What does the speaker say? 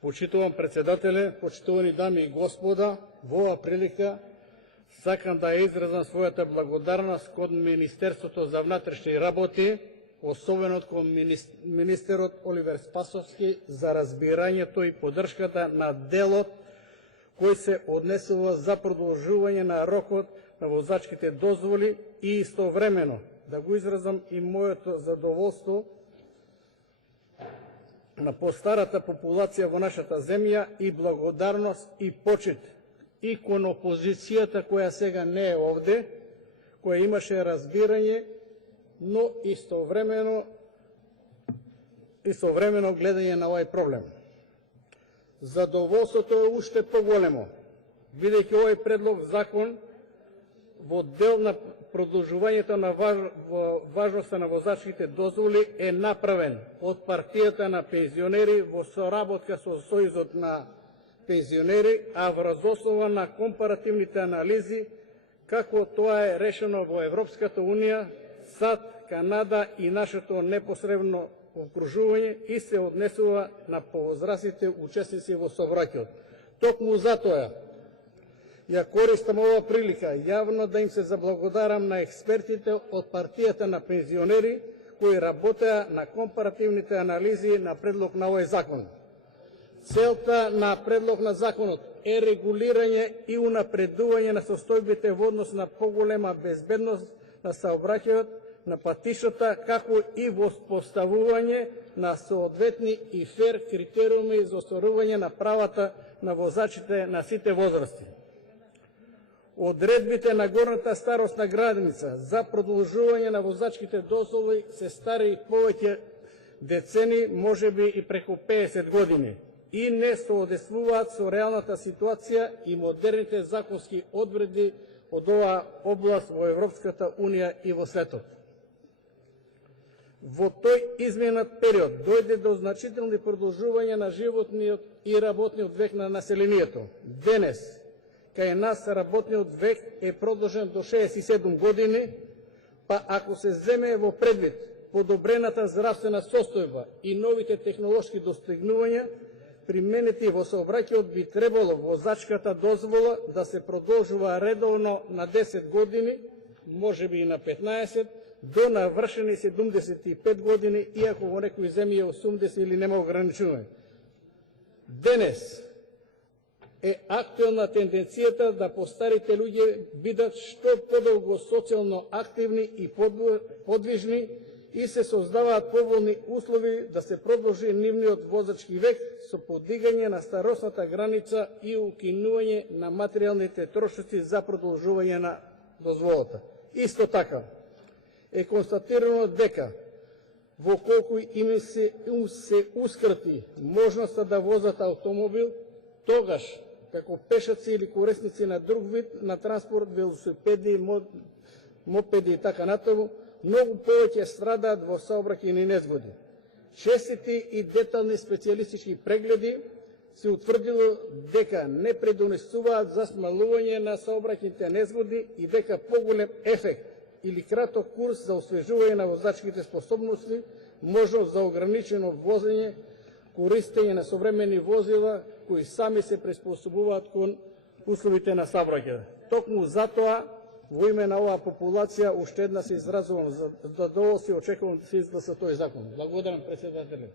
Почитувам председателе, почитувани дами и господа, во оваа прилика сакам да изразам својата благодарност кон Министерството за внатрешни работи, особено кон министерот Оливер Спасовски за разбирањето и поддршката на делот кој се однесува за продолжување на рокот на возачките дозволи и истовремено да го изразам и моето задоволство на постарата популација во нашата земја и благодарност и почит и кон опозицијата која сега не е овде, која имаше разбирање, но истовремено гледање на овој проблем. Задоволството е уште поголемо, бидејќи овој предлог закон во дел на продолжувањето на важноста на возачките дозволи е направен од партијата на пензионери во соработка со Сојузот на пензионери, а врз основа на компаративните анализи како тоа е решено во Европската Унија, САД, Канада и нашето непосредно окружување и се однесува на повозрастните учесници во сообраќајот. Токму затоа ја користам оваа прилика јавно да им се заблагодарам на експертите од партијата на пензионери кои работеа на компаративните анализи на предлог на овој закон. Целта на предлог на законот е регулирање и унапредување на состојбите во однос на поголема безбедност на сообраќајот на патишата, како и воспоставување на соодветни и фер критериуми за остварување на правата на возачите на сите возрасти. Одредбите на горната старосна граница за продолжување на возачките дозволи се стари повеќе децени, можеби и преку 50 години, и не соодветствуваат со реалната ситуација и модерните законски одредби од оваа област во Европската Унија и во светот. Во тој изменат период дојде до значителни продолжување на животниот и работниот век на населението. Денес, кај нас работниот век е продолжен до 67 години, па ако се земе во предвид подобрената здравствена состојба и новите технолошки достигнувања, применети во сообраќајот би требало возачката дозвола да се продолжува редовно на 10 години, можеби и на 15, до навршени 75 години, иако во некои земји е 80 или нема ограничување. Денес е актуелна тенденцијата да постарите луѓе бидат што подолго социјално активни и подвижни и се создаваат поволни услови да се продолжи нивниот возачки век со подигање на старосната граница и укинување на материјалните трошоци за продолжување на дозволата. Исто така е констатирано дека во колку им се ускрати можноста да возат автомобил, тогаш како пешаци или корисници на друг вид на транспорт, велосипеди, мопеди и така натаму, многу повеќе страдаат во сообраќајни незгоди. Честити и детални специјалистички прегледи се утврдило дека не предонесуваат за смалување на сообраќајните незгоди и дека поголем ефект или краток курс за освежување на возачките способности, можност за ограничено возење, користење на современи возила кои сами се приспособуваат кон условите на сообраќај. Токму затоа, во име на оваа популација, уште една се изразувам задоволство и очекувам да се изгласа тој закон. Благодарам, председателе.